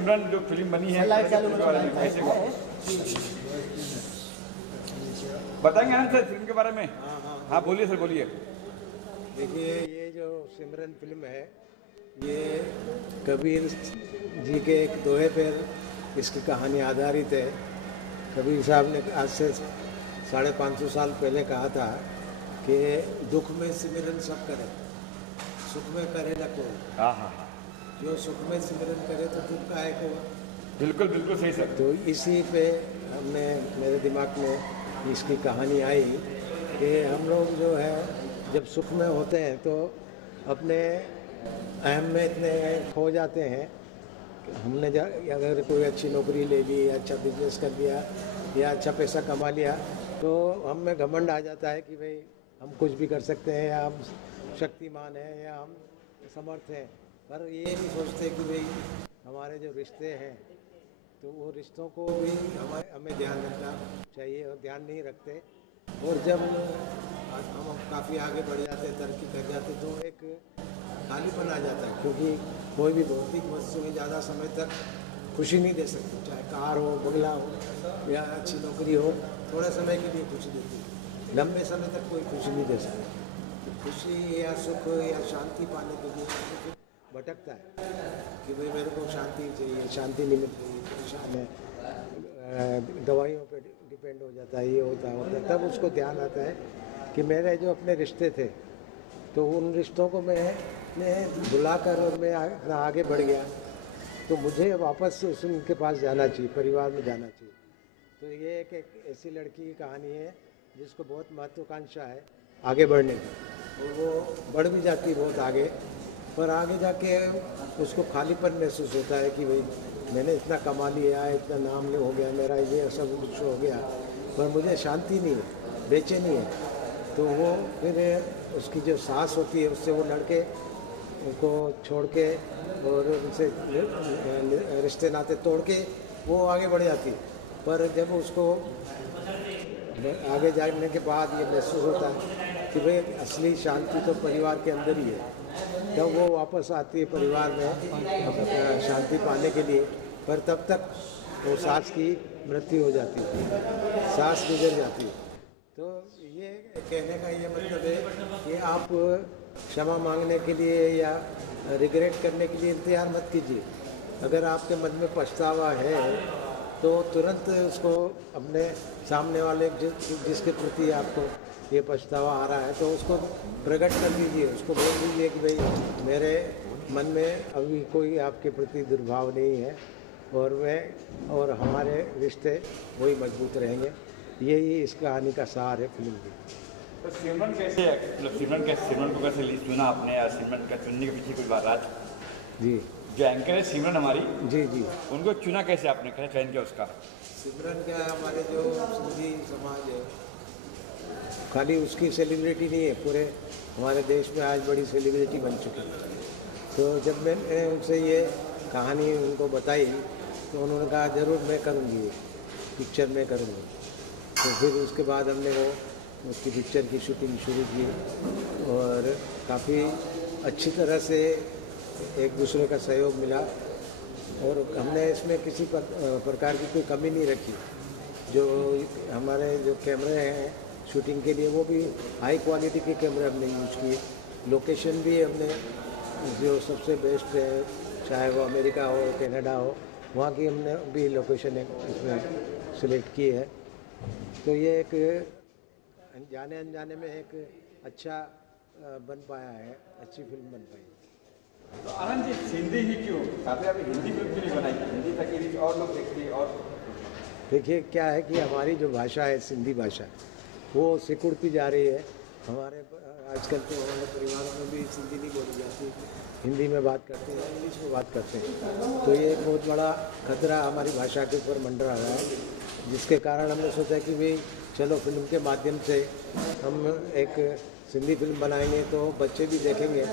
सिमरन जो फिल्म बनी है कैसे बताएंगे आनंद सर फिल्म के बारे में? हाँ बोलिए सर बोलिए। देखिए, ये जो सिमरन फिल्म है ये कबीर जी के एक दोहे पर इसकी कहानी आधारित है। कबीर साहब ने आज से 550 साल पहले कहा था कि दुख में सिमरन सब करे, सुख में करे न कोई। हाँ हाँ जो सुख में सिमरन करे तो दुख का है को। बिल्कुल बिल्कुल सही सर। तो इसी पे हमने मेरे दिमाग में इसकी कहानी आई कि हम लोग जो है जब सुख में होते हैं तो अपने अहम में इतने खो जाते हैं कि हमने अगर कोई अच्छी नौकरी ले ली, अच्छा बिजनेस कर लिया या अच्छा पैसा कमा लिया तो हम में घमंड आ जाता है कि भाई हम कुछ भी कर सकते हैं या हम शक्तिमान हैं या हम समर्थ हैं। पर ये नहीं सोचते कि भाई हमारे जो रिश्ते हैं तो वो रिश्तों को भी हमें ध्यान रखना चाहिए और ध्यान नहीं रखते। और जब हम काफ़ी आगे बढ़ जाते, तरक्की कर जाते तो एक खालीपन आ जाता है, क्योंकि कोई भी भौतिक वस्तु ज़्यादा समय तक खुशी नहीं दे सकती। चाहे कार हो, बंगला हो या अच्छी नौकरी हो, थोड़े समय के लिए खुशी देती है, लंबे समय तक कोई खुशी नहीं दे सकती। खुशी या सुख या शांति पाने के लिए भटकता है कि भाई मेरे को शांति चाहिए, शांति नहीं मिल रही, परेशान है, दवाइयों पे डिपेंड हो जाता है, ये होता है। तब उसको ध्यान आता है कि मेरे जो अपने रिश्ते थे तो उन रिश्तों को मैं भुलाकर और मैं इतना आगे बढ़ गया तो मुझे वापस उनके पास जाना चाहिए, परिवार में जाना चाहिए। तो ये एक ऐसी लड़की की कहानी है जिसको बहुत महत्वाकांक्षा है आगे बढ़ने की, और वो बढ़ भी जाती है बहुत आगे, पर आगे जाके उसको खालीपन महसूस होता है कि भाई मैंने इतना कमा लिया, इतना नाम हो गया मेरा, ये सब कुछ हो गया, पर मुझे शांति नहीं है, बेचैनी है। तो वो फिर उसकी जो सास होती है उससे वो लड़के उनको छोड़ के और उनसे रिश्ते नाते तोड़ के वो आगे बढ़ जाती है। पर जब उसको आगे जाने के बाद ये महसूस होता है कि भाई असली शांति तो परिवार के अंदर ही है, तब वो वापस आती है परिवार में शांति पाने के लिए। पर तब तक वो सास की मृत्यु हो जाती है, सास गुजर जाती है। तो ये कहने का ये मतलब है कि आप क्षमा मांगने के लिए या रिग्रेट करने के लिए इंतजार मत कीजिए। अगर आपके मन में पछतावा है तो तुरंत उसको अपने सामने वाले जिसके प्रति आपको ये पछतावा आ रहा है तो उसको प्रकट कर दीजिए, उसको बोल दीजिए कि भाई मेरे मन में अभी कोई आपके प्रति दुर्भाव नहीं है और हमारे रिश्ते वही मजबूत रहेंगे। यही इस कहानी का सार है फिल्म की। तो सिमरन कैसे है, मतलब सिमरन को कैसे चुना आपने, या सिमरन का चुनने के पीछे कोई बात राज? जी, जो एंकर है सिमरन हमारी, जी जी, उनको चुना कैसे आपने, कैसे चयन किया उसका? सिमरन क्या है, हमारे जो सिंधी समाज है खाली उसकी सेलिब्रिटी नहीं है, पूरे हमारे देश में आज बड़ी सेलिब्रिटी बन चुकी है। तो जब मैंने उनसे ये कहानी उनको बताई तो उन्होंने कहा ज़रूर मैं करूँगी, ये पिक्चर में करूँगी। तो फिर उसके बाद हमने वो उसकी पिक्चर की शूटिंग शुरू की और काफ़ी अच्छी तरह से एक दूसरे का सहयोग मिला और हमने इसमें किसी प्रकार की कोई कमी नहीं रखी। जो हमारे जो कैमरे हैं शूटिंग के लिए वो भी हाई क्वालिटी के कैमरे हमने यूज़ किए। लोकेशन भी हमने जो सबसे बेस्ट है, चाहे वो अमेरिका हो, कनाडा हो, वहाँ की हमने भी लोकेशन इसमें सिलेक्ट की है। तो ये एक जाने अनजाने में एक अच्छा बन पाया है, अच्छी फिल्म बन पाई। तो आनंद जी हिंदी ही क्यों, साथ में हिंदी फिल्म क्यों नहीं बनाई? हिंदी तक और लोग देखते हैं। और देखिए क्या है कि हमारी जो भाषा है सिंधी भाषा वो सिकुड़ती जा रही है। हमारे आजकल तो हमारे परिवारों में भी सिंधी नहीं बोली जाती, हिंदी में बात करते हैं, इंग्लिश में बात करते हैं। तो ये एक बहुत बड़ा खतरा हमारी भाषा के ऊपर मंडरा रहा है, जिसके कारण हमने सोचा कि भाई चलो फिल्म के माध्यम से हम एक सिंधी फिल्म बनाएंगे तो बच्चे भी देखेंगे,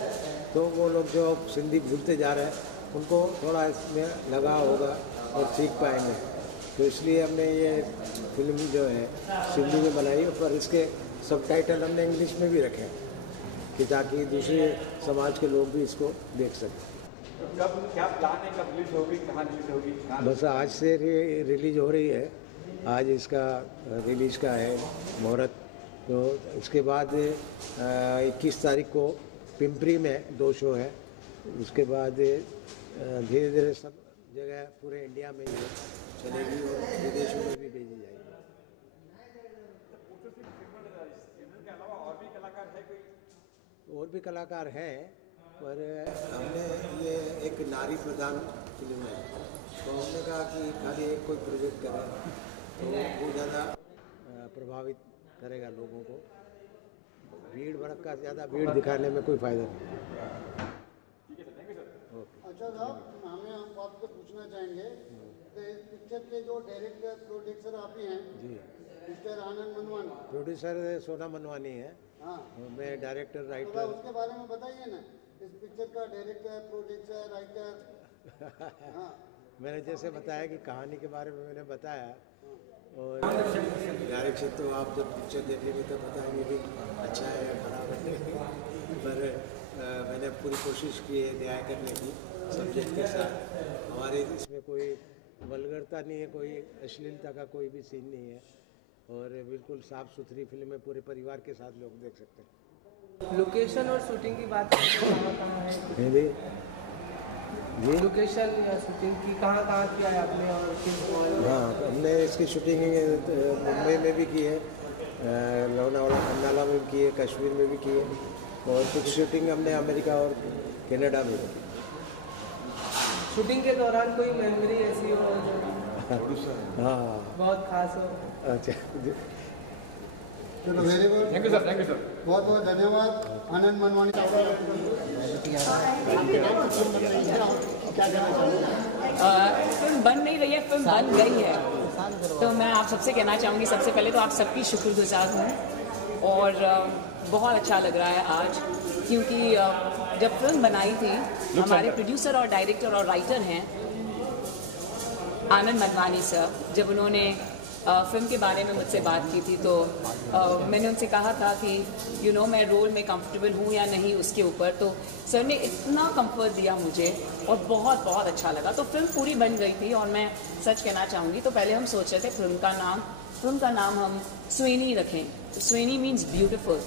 तो वो लोग जो सिंधी भूलते जा रहे हैं उनको थोड़ा इसमें लगाव होगा और सीख पाएंगे। तो इसलिए हमने ये फिल्म जो है सिंधी में बनाई, पर इसके सबटाइटल हमने इंग्लिश में भी रखे कि ताकि दूसरे समाज के लोग भी इसको देख सकें। तो कब क्या प्लान है, कब रिलीज होगी, कहाँ रिलीज होगी? बस आज से रिलीज हो रही है, आज इसका रिलीज का है मुहूर्त। तो उसके बाद 21 तारीख को पिंपरी में 2 शो है। उसके बाद धीरे धीरे सब जगह पूरे इंडिया में ये चलेगी और विदेशों में भी भेजी जाएगी। के अलावा और भी कलाकार है कोई? और भी कलाकार हैं, पर हमने ये एक नारी प्रधान फिल्म है, तो हमने कहा कि खाली एक कोई प्रोजेक्ट करें तो वो ज़्यादा प्रभावित करेगा लोगों को। भीड़ भड़का ज़्यादा भीड़ दिखाने में कोई फ़ायदा नहीं। अच्छा साहब, हम आपसे पूछना चाहेंगे कि इस पिक्चर के जो डायरेक्टर प्रोड्यूसर आप ही हैं जी, मिस्टर आनंद मनवानी। प्रोड्यूसर सोना मनवानी है। हाँ, मैं डायरेक्टर थोड़ा राइटर। उसके बारे में बताइए ना, इस पिक्चर का डायरेक्टर प्रोड्यूसर राइटर। हाँ, मैंने जैसे बताया कि कहानी के बारे में मैंने बताया, और डायरेक्शन तो आप जब पिक्चर देखेंगे तो बताएंगे कि अच्छा है या खराब है। पर मैंने पूरी कोशिश की है न्याय करने की सब्जेक्ट के साथ। हमारे इसमें कोई वल्गरता नहीं है, कोई अश्लीलता का कोई भी सीन नहीं है, और बिल्कुल साफ़ सुथरी फिल्म है, पूरे परिवार के साथ लोग देख सकते हैं। लोकेशन और शूटिंग की बात कहाँ है? जी, लोकेशन या शूटिंग की कहाँ किया है आपने और किस? हाँ, हमने इसकी शूटिंग मुंबई में भी की है, लोनावाला खंडाला में भी की है, कश्मीर में भी की है, और कुछ शूटिंग हमने अमेरिका और कनाडा में की। शूटिंग के दौरान कोई मेमोरी ऐसी हो जो हाँ, बहुत खास हो? अच्छा, चलो very good, thank you sir, thank you sir. बहुत बहुत धन्यवाद आनंद मनवानी। फिल्म बन नहीं रही है, फिल्म बन गई है। तो मैं आप सबसे कहना चाहूँगी, सबसे पहले तो आप सबकी शुक्रगुजार हूँ, और बहुत अच्छा लग रहा है आज, क्योंकि जब फिल्म बनाई थी, हमारे प्रोड्यूसर और डायरेक्टर और राइटर हैं आनंद मनवानी सर। जब उन्होंने फिल्म के बारे में मुझसे बात की थी, तो मैंने उनसे कहा था कि मैं रोल में कंफर्टेबल हूँ या नहीं उसके ऊपर, तो सर ने इतना कंफर्ट दिया मुझे और बहुत बहुत अच्छा लगा। तो फिल्म पूरी बन गई थी, और मैं सच कहना चाहूँगी, तो पहले हम सोच रहे थे फिल्म का नाम हम स्वेनी रखें। स्वेनी means beautiful.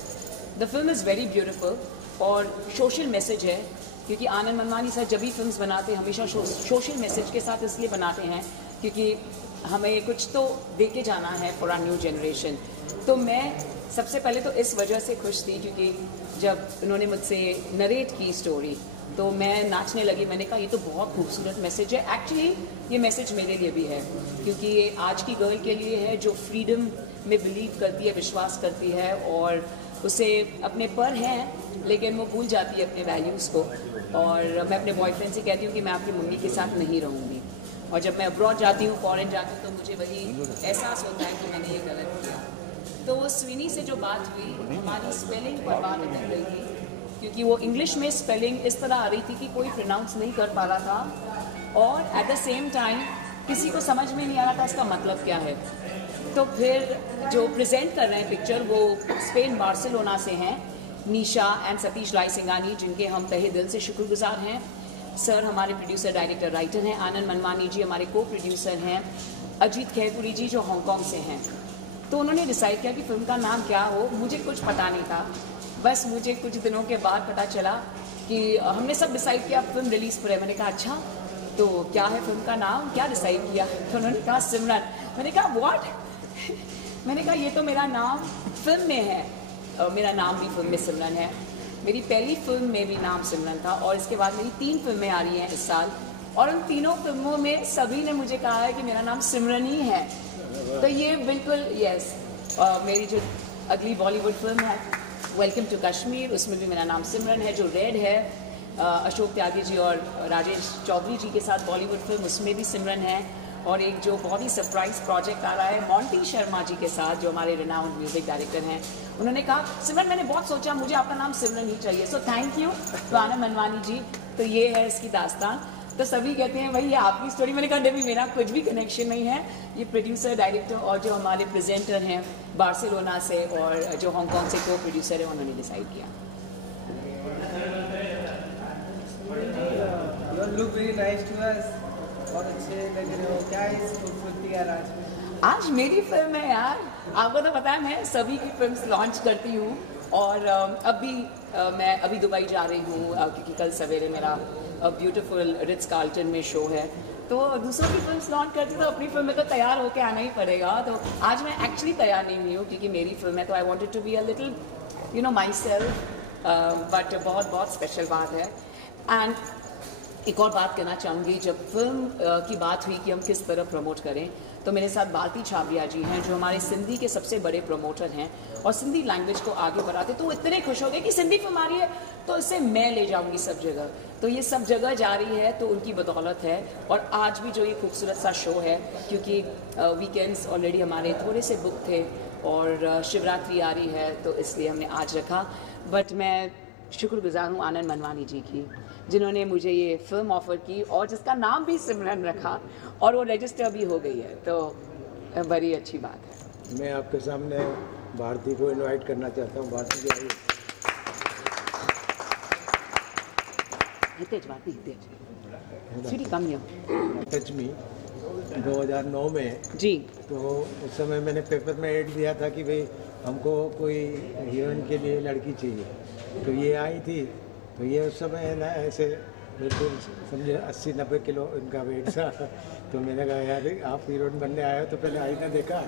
The film is very beautiful और सोशल मैसेज है, क्योंकि आनंद मनवानी सर जब भी फिल्म बनाते हैं हमेशा सोशल मैसेज के साथ इसलिए बनाते हैं क्योंकि हमें कुछ तो दे के जाना है फॉर आवर न्यू जनरेशन। तो मैं सबसे पहले तो इस वजह से खुश थी, क्योंकि जब उन्होंने मुझसे नरेट की स्टोरी तो मैं नाचने लगी। मैंने कहा ये तो बहुत खूबसूरत मैसेज है। एक्चुअली ये मैसेज मेरे लिए भी है, क्योंकि ये आज की गर्ल के लिए है जो फ्रीडम में बिलीव करती है, विश्वास करती है, और उसे अपने पर हैं लेकिन वो भूल जाती है अपने वैल्यूज़ को। और मैं अपने बॉयफ्रेंड से कहती हूँ कि मैं आपकी मम्मी के साथ नहीं रहूँगी, और जब मैं अब्रॉड जाती हूँ, फॉरेन जाती हूँ, तो मुझे वही एहसास होता है कि मैंने ये गलत किया। तो वो स्विनी से जो बात हुई, हमारी स्पेलिंग पर बात उतर रही थी, क्योंकि वो इंग्लिश में स्पेलिंग इस तरह आ रही थी कि कोई प्रोनाउंस नहीं कर पा रहा था, और एट द सेम टाइम किसी को समझ में नहीं आ रहा था इसका मतलब क्या है। तो फिर जो प्रेजेंट कर रहे हैं पिक्चर, वो स्पेन बार्सिलोना से हैं, निशा एंड सतीश राय सिंगानी, जिनके हम तहे दिल से शुक्रगुजार हैं। सर हमारे प्रोड्यूसर डायरेक्टर राइटर हैं, आनंद मनवानी जी हमारे को प्रोड्यूसर हैं, अजीत खैरपुरी जी जो हांगकांग से हैं। तो उन्होंने डिसाइड किया कि फिल्म का नाम क्या हो। मुझे कुछ पता नहीं था, बस मुझे कुछ दिनों के बाद पता चला कि हमने सब डिसाइड किया फिल्म रिलीज पर है। मैंने कहा अच्छा तो क्या है फिल्म का नाम, क्या डिसाइड किया? तो उन्होंने कहा सिमरन। मैंने कहा व्हाट? मैंने कहा ये तो मेरा नाम फिल्म में है, मेरा नाम भी फिल्म में सिमरन है। मेरी पहली फिल्म में भी नाम सिमरन था, और इसके बाद मेरी 3 फिल्में आ रही हैं इस साल, और उन तीनों फिल्मों में सभी ने मुझे कहा है कि मेरा नाम सिमरन ही है। तो ये बिल्कुल यस। मेरी जो अगली बॉलीवुड फिल्म है वेलकम टू कश्मीर, उसमें भी मेरा नाम सिमरन है। जो रेड है अशोक त्यागी जी और राजेश चौधरी जी के साथ बॉलीवुड फिल्म, उसमें भी सिमरन है। और एक जो बहुत ही सरप्राइज प्रोजेक्ट आ रहा है मोंटी शर्मा जी के साथ, जो हमारे रिनाउंड म्यूजिक डायरेक्टर हैं, उन्होंने कहा सिमरन मैंने बहुत सोचा मुझे आपका नाम सिमरन ही चाहिए, सो थैंक यू टू आनंद मनवानी जी। तो ये है इसकी दास्तान। तो सभी कहते हैं भाई ये आपकी स्टोरी। मैंने कहा नहीं, मेरा कुछ भी कनेक्शन नहीं है, ये प्रोड्यूसर डायरेक्टर और जो हमारे प्रेजेंटर हैं बार्सिलोना से और जो हांगकांग से को प्रोड्यूसर है, उन्होंने डिसाइड किया। Your look very nice to us. बहुत अच्छे लग रहे हो। क्या है इस खूबसूरती का राज में? आज मेरी फिल्म है यार, आपको तो पता है मैं सभी की फिल्म्स लॉन्च करती हूँ और मैं अभी दुबई जा रही हूँ क्योंकि कल सवेरे मेरा ब्यूटीफुल रिट्स कार्ल्टन में शो है, तो दूसरों की फिल्म्स लॉन्च करती तो अपनी फिल्म में तो तैयार होकर आना ही पड़ेगा। तो आज मैं एक्चुअली तैयार नहीं हुई हूँ क्योंकि मेरी फिल्म है, तो I wanted to be a little you know myself, but बहुत बहुत स्पेशल बात है। एंड एक और बात कहना चाहूँगी, जब फिल्म की बात हुई कि हम किस तरह प्रमोट करें, तो मेरे साथ भारती छाबरिया जी हैं जो हमारे सिंधी के सबसे बड़े प्रमोटर हैं और सिंधी लैंग्वेज को आगे बढ़ाते, तो वो इतने खुश हो गए कि सिंधी फिल्म आ रही है तो इसे मैं ले जाऊंगी सब जगह। तो ये सब जगह जा रही है तो उनकी बदौलत है। और आज भी जो ये खूबसूरत सा शो है, क्योंकि वीकेंड्स ऑलरेडी हमारे थोड़े से बुक थे और शिवरात्रि आ रही है तो इसलिए हमने आज रखा। बट मैं शुक्रगुजार हूँ आनंद मनवानी जी की, जिन्होंने मुझे ये फिल्म ऑफर की और जिसका नाम भी सिमरन रखा और वो रजिस्टर भी हो गई है, तो बड़ी अच्छी बात है। मैं आपके सामने भारती को इनवाइट करना चाहता हूँ। भारती जी आइए। हितेश भारती, हितेश सीढ़ी कम है। टच मी 2009 में जी, तो उस समय मैंने पेपर में ऐड दिया था कि भाई हमको कोई हीरोइन के लिए लड़की चाहिए, तो ये आई थी। तो ये उस समय है ना ऐसे बिल्कुल समझे 80-90 किलो इनका वेट था। तो मैंने कहा यार आप हीरोइन बनने आए हो तो पहले आईना देखा?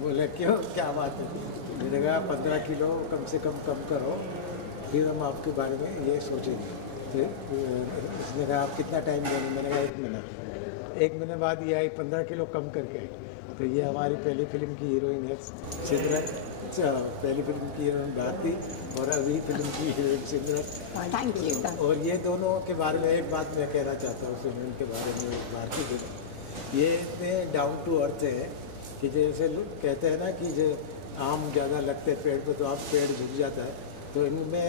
बोले क्यों, क्या बात है? मैंने कहा 15 किलो कम से कम करो, फिर हम आपके बारे में ये सोचेंगे। तो उसने कहा आप कितना टाइम देंगे? मैंने कहा 1 महीना। 1 महीने बाद ये आई 15 किलो कम करके आई। तो ये हमारी पहली फिल्म की हीरोइन है सिमरन, पहली फिल्म की हीरोइन भारती और अभी फिल्म की हीरोइन सिमरन। Thank you. और ये दोनों के बारे में एक बात मैं कहना चाहता हूँ सिमरन के बारे में, भारती के, ये इतने डाउन टू अर्थ है कि जैसे लोग कहते हैं ना कि जो आम ज़्यादा लगते हैं पेड़ पे तो आप पेड़ झुक जाता है, तो इनमें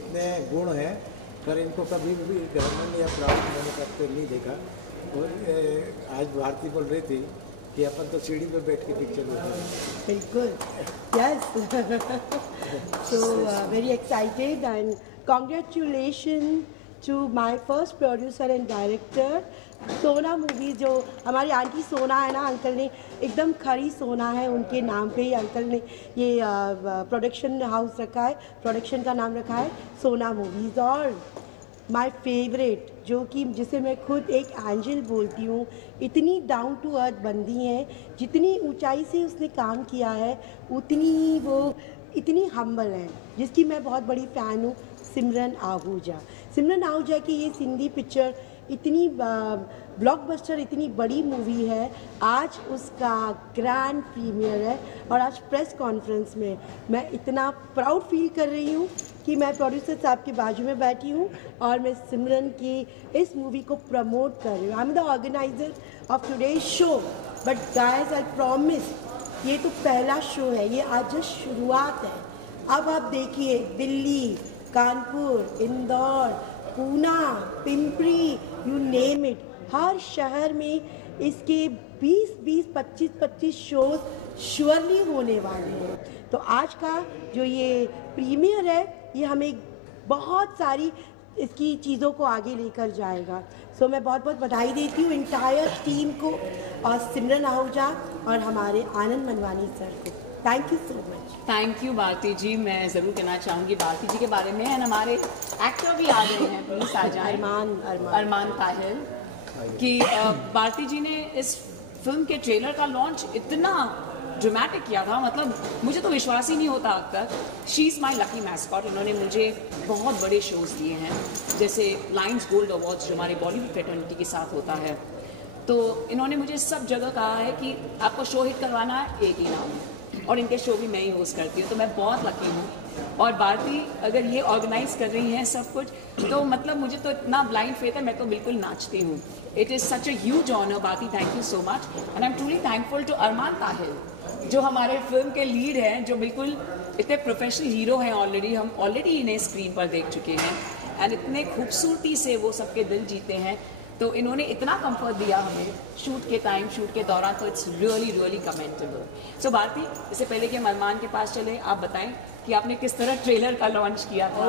इतने गुण हैं पर इनको कभी भी घमंड या प्राउड मैंने करते नहीं देखा। और आज भारती बोल रही थी कि अपन तो सीढ़ी पे बैठ के पिक्चर देखते हैं। बिल्कुल, yes. So very excited and congratulations to my first producer and director, सोना मूवी। जो हमारी आंटी सोना है ना, अंकल ने एकदम खरी सोना है, उनके नाम पे ही अंकल ने ये प्रोडक्शन हाउस रखा है, प्रोडक्शन का नाम रखा है सोना मूवीज़। और माय फेवरेट जो कि जिसे मैं खुद एक एंजल बोलती हूँ, इतनी डाउन टू अर्थ बंदी है, जितनी ऊंचाई से उसने काम किया है उतनी ही वो इतनी हम्बल है, जिसकी मैं बहुत बड़ी फ़ैन हूँ, सिमरन आहूजा। सिमरन आहूजा की ये सिंधी पिक्चर इतनी ब्लॉकबस्टर, इतनी बड़ी मूवी है, आज उसका ग्रैंड प्रीमियर है। और आज प्रेस कॉन्फ्रेंस में मैं इतना प्राउड फील कर रही हूँ कि मैं प्रोड्यूसर साहब के बाजू में बैठी हूँ और मैं सिमरन की इस मूवी को प्रमोट कर रही हूँ। I am the organiser of today's show, but guys I promise ये तो पहला शो है, ये आज जस्ट शुरुआत है। अब आप देखिए Delhi, Kanpur, Indore, Poona, Pimpri, you name it, हर शहर में इसके 20-25 शोज श्योरली होने वाले हैं। तो आज का जो ये प्रीमियर है ये हमें बहुत सारी इसकी चीज़ों को आगे लेकर जाएगा। सो मैं बहुत बहुत बधाई देती हूँ इंटायर टीम को और सिमरन आहूजा और हमारे आनंद मनवानी सर को। Thank you so much. Thank you Bharti ji. मैं ज़रूर कहना चाहूँगी भारती जी के बारे में, एंड हमारे एक्टर भी आ गए हैं, प्लीज आ जाए। अरमान ताहिर कि भारती जी ने इस फिल्म के ट्रेलर का लॉन्च इतना ड्रामेटिक किया था, मतलब मुझे तो विश्वास ही नहीं होता अब तक। She is my lucky mascot. इन्होंने मुझे बहुत बड़े शोज़ दिए हैं, जैसे लायंस गोल्ड अवार्ड्स जो हमारे बॉलीवुड फ्रेटर्निटी के साथ होता है, तो इन्होंने मुझे सब जगह कहा है कि आपको शो हिट करवाना है, एक ही नाम है, और इनके शो भी मैं ही होस्ट करती हूँ, तो मैं बहुत लकी हूँ। और भारती अगर ये ऑर्गेनाइज कर रही हैं सब कुछ, तो मतलब मुझे तो इतना ब्लाइंड फेथ है, मैं तो बिल्कुल नाचती हूँ। It is such a huge honour Bharti, thank you so much. And I am truly thankful to Arman Tahir जो हमारे फिल्म के लीड हैं, जो बिल्कुल इतने प्रोफेशनल हीरो हैं, हम ऑलरेडी इन्हें स्क्रीन पर देख चुके हैं, एंड इतने खूबसूरती से वो सबके दिल जीते हैं। तो इन्होंने इतना कंफर्ट दिया हमें शूट के टाइम, शूट के दौरान, तो इट्स रियली रियली कमेंटेबल। सो भारती, इससे पहले कि हम अरमान के पास चले, आप बताएं कि आपने किस तरह ट्रेलर का लॉन्च किया था?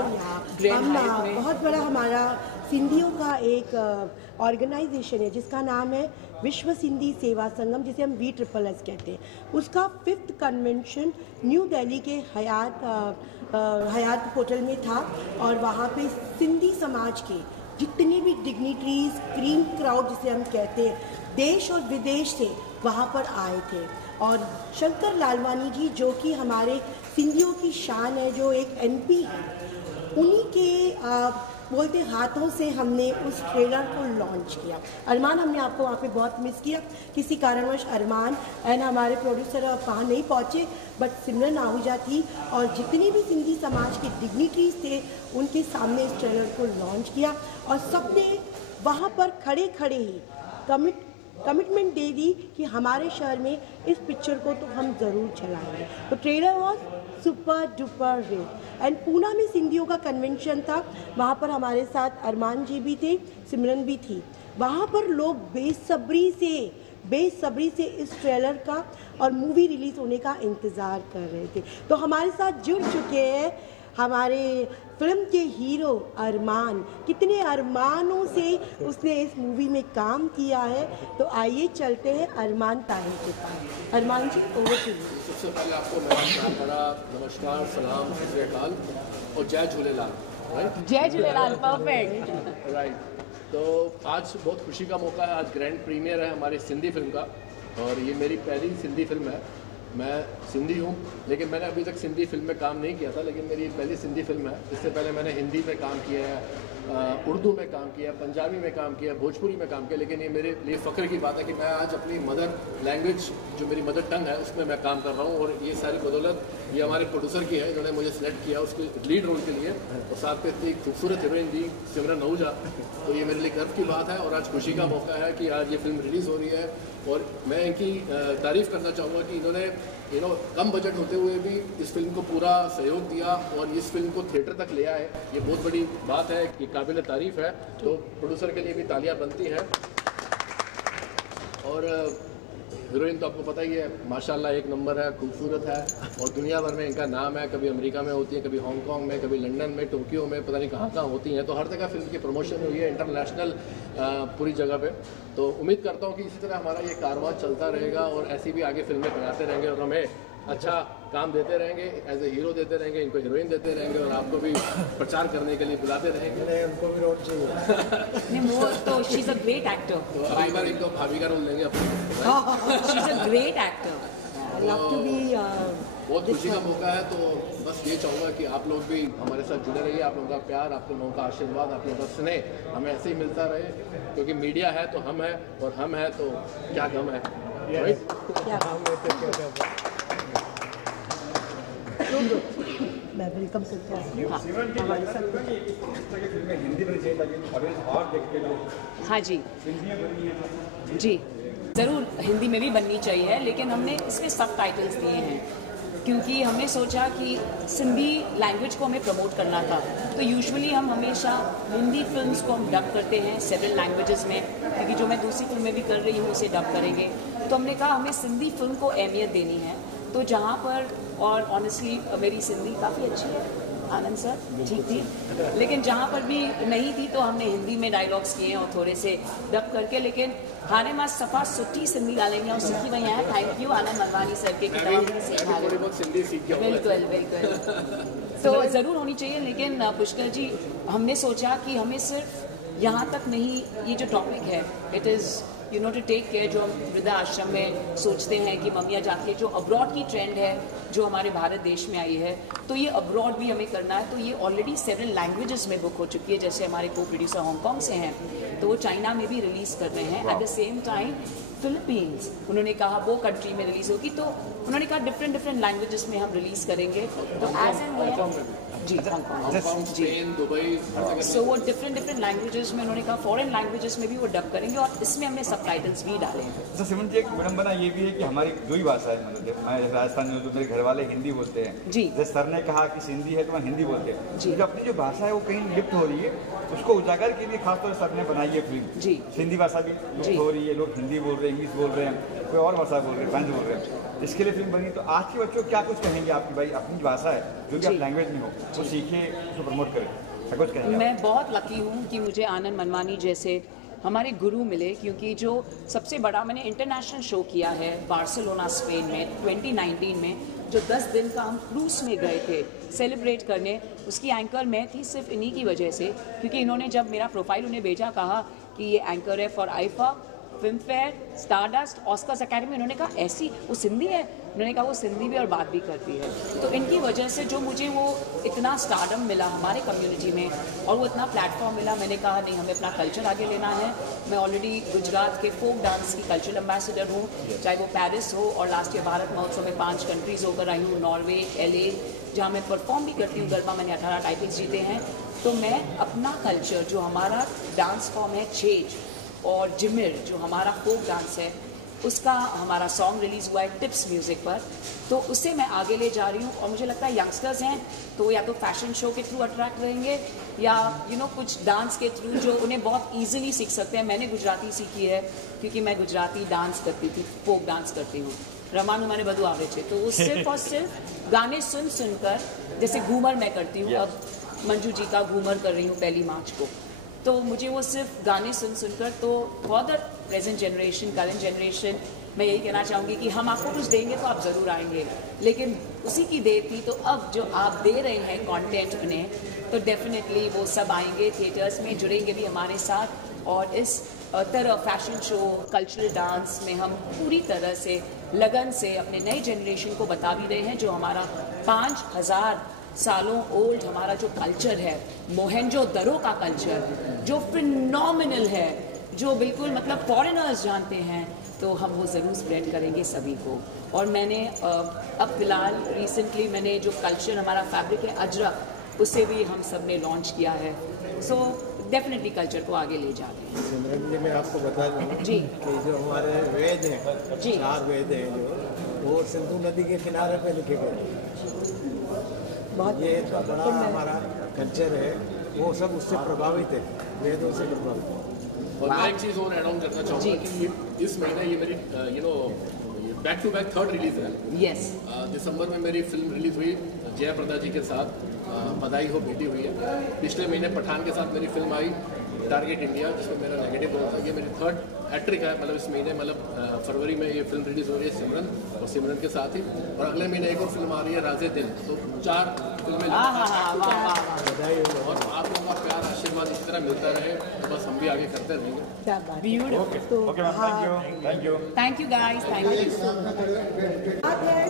हम बहुत बड़ा हमारा सिंधियों का एक ऑर्गेनाइजेशन है जिसका नाम है विश्व सिंधी सेवा संगम, जिसे हम VSSS कहते हैं, उसका 5th कन्वेंशन न्यू दिल्ली के हयात होटल में था। और वहाँ पे सिंधी समाज के जितने भी डिग्निटरीज, क्रीम क्राउड जिसे हम कहते हैं, देश और विदेश से वहाँ पर आए थे। और शंकर लालवानी जी जो कि हमारे सिंधियों की शान है, जो एक MP है, उन्हीं के बोलते हाथों से हमने उस ट्रेलर को लॉन्च किया। अरमान, हमने आपको वहाँ पे बहुत मिस किया, किसी कारणवश अरमान एंड हमारे प्रोड्यूसर वहाँ नहीं पहुँचे, बट सिमरन आहूजा थी और जितनी भी सिंधी समाज के डिग्निटरीज थे उनके सामने इस ट्रेलर को लॉन्च किया। और सबने वहाँ पर खड़े खड़े ही कमिटमेंट दे दी कि हमारे शहर में इस पिक्चर को तो हम ज़रूर चलाएंगे। तो trailer was super duper hit. And Poona में सिंधियों का कन्वेंशन था, वहाँ पर हमारे साथ अरमान जी भी थे, सिमरन भी थी। वहाँ पर लोग बेसब्री से इस ट्रेलर का और मूवी रिलीज़ होने का इंतज़ार कर रहे थे। तो हमारे साथ जुड़ चुके हैं हमारे फिल्म के हीरो अरमान। कितने अरमानों से उसने इस मूवी में काम किया है, तो आइए चलते हैं अरमान ताहिर के पास। अरमान जी, ओवर टू यू। सबसे पहले आपको मेरा बड़ा नमस्कार, सलाम, सत श्री अकाल और जय झूलेलाल। राइट, जय झूलेलाल, परफेक्ट। राइट, तो आज बहुत खुशी का मौका है, आज ग्रैंड प्रीमियर है हमारी सिंधी फिल्म का और ये मेरी पहली सिंधी फिल्म है। मैं सिंधी हूँ लेकिन मैंने अभी तक सिंधी फिल्म में काम नहीं किया था, लेकिन मेरी पहली सिंधी फिल्म है। इससे पहले मैंने हिंदी में काम किया है, उर्दू में काम किया, पंजाबी में काम किया, भोजपुरी में काम किया, लेकिन ये मेरे लिए फ़ख्र की बात है कि मैं आज अपनी मदर लैंग्वेज जो मेरी मदर टंग है उसमें मैं काम कर रहा हूँ। और ये सारी बदौलत ये हमारे प्रोड्यूसर की है, जिन्होंने मुझे सेलेक्ट किया उसके लीड रोल के लिए, और साथ में इतनी खूबसूरत हीरोइन दी सिमरन आहूजा। तो ये मेरे लिए गर्व की बात है और आज खुशी का मौका है कि आज ये फिल्म रिलीज़ हो रही है। और मैं इनकी तारीफ़ करना चाहूँगा कि इन्होंने कम बजट होते हुए भी इस फिल्म को पूरा सहयोग दिया और इस फिल्म को थिएटर तक ले आए। ये बहुत बड़ी बात है, ये काबिल तारीफ़ है। तो प्रोड्यूसर के लिए भी तालियां बनती हैं। और हीरोइन तो आपको पता ही है, माशाल्लाह एक नंबर है, खूबसूरत है और दुनिया भर में इनका नाम है। कभी अमेरिका में होती है, कभी हांगकांग में, कभी लंदन में, टोक्यो में, पता नहीं कहाँ कहाँ होती हैं। तो हर जगह फिल्म की प्रमोशन हुई है, इंटरनेशनल पूरी जगह पे। तो उम्मीद करता हूँ कि इसी तरह हमारा ये कारवां चलता रहेगा और ऐसी भी आगे फिल्में बनाते रहेंगे और हमें अच्छा काम देते रहेंगे, एज ए हीरो देते रहेंगे, इनको हीरोइन देते रहेंगे और आपको भी प्रचार करने के लिए बुलाते रहेंगे। उनको भी रोल चाहिए। वो तो she is a great actor. तो अगली बार इनको भाभी का रोल देंगे अपने। She is a great actor. I love to be बहुत खुशी का मौका है। तो बस ये चाहूँगा कि आप लोग भी हमारे साथ जुड़े रहिए। आप लोगों का प्यार, आप लोगों का आशीर्वाद, आप लोगों का स्नेह हमें ऐसे ही मिलता रहे, क्योंकि मीडिया है तो हम है और हम है तो क्या गम है। मैं वेलकम करता हूँ। हाँ जी जी, ज़रूर हिंदी में भी बननी चाहिए, लेकिन हमने इसके सबटाइटल्स दिए हैं क्योंकि हमने सोचा कि सिंधी लैंग्वेज को हमें प्रमोट करना था। तो यूजुअली हम हमेशा हिंदी फिल्म्स को हम डब करते हैं सेवरल लैंग्वेजेस में, क्योंकि जो मैं दूसरी फिल्म में भी कर रही हूँ उसे डब करेंगे। तो हमने कहा हमें सिंधी फिल्म को अहमियत देनी है। तो जहाँ पर, और ऑनेस्टली मेरी सिंधी काफ़ी अच्छी है, आनंद सर ठीक थी, लेकिन जहाँ पर भी नहीं थी तो हमने हिंदी में डायलॉग्स किए और थोड़े से डब करके। लेकिन हाणे मां सफ़ा सुठी सिंधी ॻाल्हाईंदी ऐं सिखी वई आहियां। Thank you Anand Manwani sir के, कि तव्हां मूंखे सेखारियो। थोड़ी बहुत सिंधी सीख गया हूँ। बिल्कुल बिल्कुल। तो ज़रूर होनी चाहिए, लेकिन पुष्कर जी हमने सोचा कि हमें सिर्फ यहाँ तक नहीं, ये जो टॉपिक है it is to take care. जो हम वृद्धा आश्रम में सोचते हैं कि मम्मियाँ जाके, जो अब्रॉड की ट्रेंड है जो हमारे भारत देश में आई है, तो ये अब्रॉड भी हमें करना है। तो ये ऑलरेडी सेवरल लैंग्वेजेस में बुक हो चुकी है। जैसे हमारे को प्रोड्यूसर हांगकांग से हैं तो वो चाइना में भी रिलीज़ कर रहे हैं। At the same time Philippines, उन्होंने कहा वो कंट्री में रिलीज़ होगी, तो उन्होंने कहा डिफरेंट लैंग्वेजेस में हम रिलीज़ करेंगे। तो एज एंड जी हांगकांग, स्पेन, दुबई, हर जगह। सो वो डिफरेंट लैंग्वेजेस में, उन्होंने कहा फॉरेन लैंग्वेजेस में भी वो डब करेंगे और इसमें हमने सबटाइटल्स भी डाले हैं। तो सिमरन जी, एक विडंबना ये भी है कि हमारी दो ही भाषा है। मतलब मैं राजस्थान में, जो मेरे घर वाले हिंदी बोलते हैं जी, जैसे सर ने कहा कि सिंधी है तो मैं हिंदी बोलते हैं जी। जो अपनी जो भाषा है वो कहीं लिप्त हो रही है, उसको उजागर के लिए खासतौर से सर ने बनाई है फिल्म जी। हिंदी भाषा भी लुप्त हो रही है, लोग हिंदी बोल रहे हैं, इंग्लिश बोल रहे हैं, कोई और भाषा बोल रहे हैं, फ्रेंच बोल रहे हैं। इसके लिए फिल्म बनी। तो आज के बच्चों क्या कुछ कहेंगे आपकी, भाई अपनी भाषा है जो भी आप लैंग्वेज में हो वो सीखे, उसको प्रमोट करें, क्या कुछ कहेंगे? मैं बहुत लकी हूँ कि मुझे आनंद मनवानी जैसे हमारे गुरु मिले, क्योंकि जो सबसे बड़ा मैंने इंटरनेशनल शो किया है बार्सिलोना स्पेन में 2019 में, जो 10 दिन का हम क्रूज में गए थे सेलिब्रेट करने, उसकी एंकर मैं थी सिर्फ इन्हीं की वजह से, क्योंकि इन्होंने जब मेरा प्रोफाइल उन्हें भेजा, कहा कि ये एंकर है for IIFA, film fair, stardust, Oscars academy. उन्होंने कहा ऐसी वो सिंधी है, उन्होंने कहा वो सिंधी भी और बात भी करती है। तो इनकी वजह से जो मुझे वो इतना स्टारडम मिला हमारे कम्युनिटी में और वो इतना प्लेटफॉर्म मिला, मैंने कहा नहीं, हमें अपना कल्चर आगे लेना है। मैं ऑलरेडी गुजरात के फोक डांस की कल्चरल एम्बेसडर हूँ, चाहे वो पेरिस हो और लास्ट ईयर भारत महोत्सव में 5 कंट्रीज़ होकर आई हूँ, नॉर्वे, LA, जहाँ मैं परफॉर्म भी करती हूँ गरबा, मैंने 18 टाइटल्स जीते हैं। तो मैं अपना कल्चर, जो हमारा डांस फॉर्म है छेज और जिमिर, जो हमारा फोक डांस है, उसका हमारा सॉन्ग रिलीज़ हुआ है टिप्स म्यूज़िक पर, तो उससे मैं आगे ले जा रही हूँ। और मुझे लगता है यंगस्टर्स हैं तो या तो फैशन शो के थ्रू अट्रैक्ट रहेंगे या कुछ डांस के थ्रू जो उन्हें बहुत ईजिली सीख सकते हैं। मैंने गुजराती सीखी है क्योंकि मैं गुजराती डांस करती थी, फोक डांस करती हूँ। रमानु माने बधु आवे छे, तो वो सिर्फ और सिर्फ गाने सुन सुनकर, जैसे घूमर मैं करती हूँ, अब मंजू जी का घूमर कर रही हूँ 1 मार्च को, तो मुझे वो सिर्फ गाने सुन सुनकर। तो for the present generation, current generation, मैं यही कहना चाहूँगी कि हम आपको कुछ देंगे तो आप ज़रूर आएंगे, लेकिन उसी की देर थी। तो अब जो आप दे रहे हैं कंटेंट उन्हें, तो डेफिनेटली वो सब आएंगे थिएटर्स में, जुड़ेंगे भी हमारे साथ। और इस तरह फैशन शो, कल्चरल डांस में हम पूरी तरह से लगन से अपने नए जनरेशन को बता भी रहे हैं जो हमारा 5000 सालों ओल्ड हमारा जो कल्चर है, मोहनजोदड़ो का कल्चर, जो फिनोमिनल है, जो बिल्कुल मतलब फॉरेनर्स जानते हैं, तो हम वो ज़रूर स्प्रेड करेंगे सभी को। और मैंने अब फिलहाल रिसेंटली मैंने जो कल्चर हमारा फैब्रिक है अजरक, उसे भी हम सब ने लॉन्च किया है। सो डेफिनेटली कल्चर को आगे ले जाते हैं। सिमरन जी, मैं आपको बता दूँ जी कि जो हमारे वेद हैं, जी 4 वेद हैं जो, वो सिंधु नदी के किनारे पे लिखे गए। ये तो बड़ा हमारा कल्चर है, वो सब उससे प्रभावित है, वेदों से प्रभावित है। और मैं एक चीज़ और ऐड ऑन करना चाहूँगा कि इस महीने ये मेरी back to back 3rd release है। यस, दिसंबर में मेरी फिल्म रिलीज हुई जयप्रदा जी के साथ, बधाई हो बेटी हुई है। पिछले महीने पठान के साथ मेरी फिल्म आई टारगेट इंडिया, जिसमें मेरा नेगेटिव रोल था। ये मेरी 3rd हैट्रिक है, मतलब इस महीने, मतलब फरवरी में ये फिल्म रिलीज हो रही है सिमरन और सिमरन के साथ ही, और अगले महीने एक और फिल्म आ रही है राजे दिल। तो 4 फिल्में बधाई हो। और आप लोगों का प्यार आशीर्वाद इस तरह मिलता रहे, तो बस हम भी आगे करते रहेंगे। Okay ma'am, thank you. Thank you guys, thank you. बात है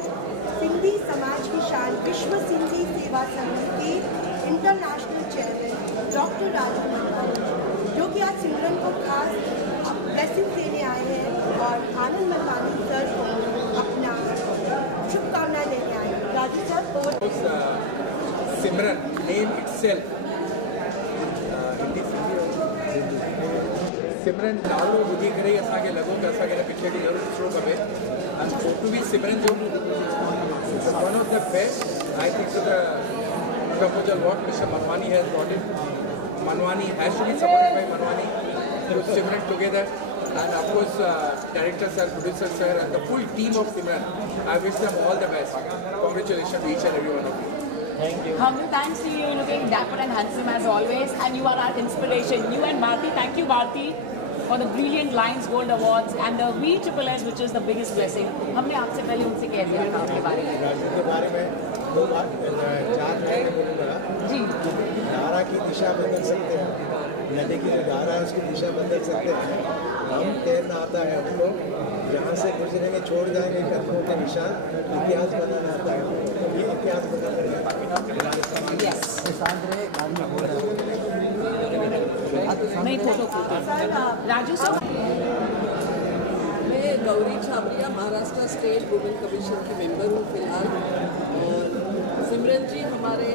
सिंधी समाज की शान विश्व सिंधी सेवा संघ के international chairman doctor Raju Manwani, जो कि आज सिमरन को खास ब्लेसिंग देने आए हैं और आनंद मनवानी सर को अपना शुभकामनाएं लेने आए हैं। Raju sir, Simran name itself सिमरन नालो ॿुधी करे ई असांखे लॻो कि असांखे हिन पिक्चर खे ज़रूरु ॾिसणो खपे। एंड फोटो बि सिमरन जो one of the best I think the proposal what mister Manwani has brought in. Manwani has to be supported by Manwani with Simran together, and of course director sir, producer sir, and the full team of Simran. I wish them all the best. Congratulations to each and every one of you. Thank you. Humble thanks to you, looking dapper and handsome as always, and you are our inspiration. You and Bharti, thank you Bharti for the brilliant Lions Gold Awards and the VSSS, which is the biggest blessing. हमने आपसे पहले उनसे कह दिया था आपके बारे में। राज्य के बारे में 2 बार 4 लाइनें बोलूँगा जी, धारा की दिशा बदल सकते हैं, नदी की जो धारा है उसकी दिशा बदल सकते हैं। हम तैरना आता है हमको, जहाँ से गुजरेंगे छोड़ जाएंगे कदमों के निशान, इतिहास बनाना आता है, तो ये इतिहास बदल रहे हैं। नहीं फोटो राजू सर। मैं Gauri Chhabria Maharashtra state women commission की मेंबर हूँ फिलहाल, और सिमरन जी हमारे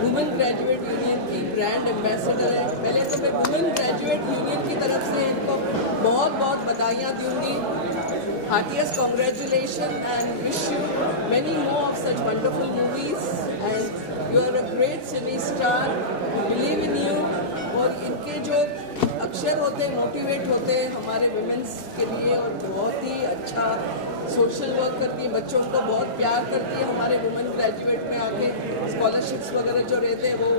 वुमेन ग्रेजुएट यूनियन की ब्रांड एम्बेसडर है। पहले तो मैं वुमेन ग्रेजुएट यूनियन की तरफ से इनको बहुत बहुत बधाइयाँ दूँगी। Heartiest congratulation and wish you many more of such wonderful movies and you are a great cine star, believe in you. और इनके जो अक्षर होते हैं मोटिवेट होते हैं हमारे वुमेन्स के लिए, और बहुत ही अच्छा सोशल वर्क करती है, बच्चों को बहुत प्यार करती है। हमारे वुमेन ग्रेजुएट में आके स्कॉलरशिप्स वगैरह जो रहते हैं वो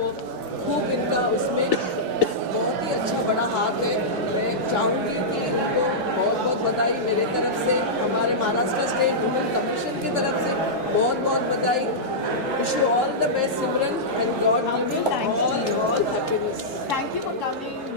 खूब इनका उसमें बहुत ही अच्छा बड़ा हाथ है। मैं चाहूँगी कि उनको बहुत बहुत बधाई मेरे तरफ से, हमारे महाराष्ट्र स्टेट वुमेन कमीशन की तरफ से बहुत बहुत बधाई। Wish you all the best Simran and God give you all happiness. Thank you for coming.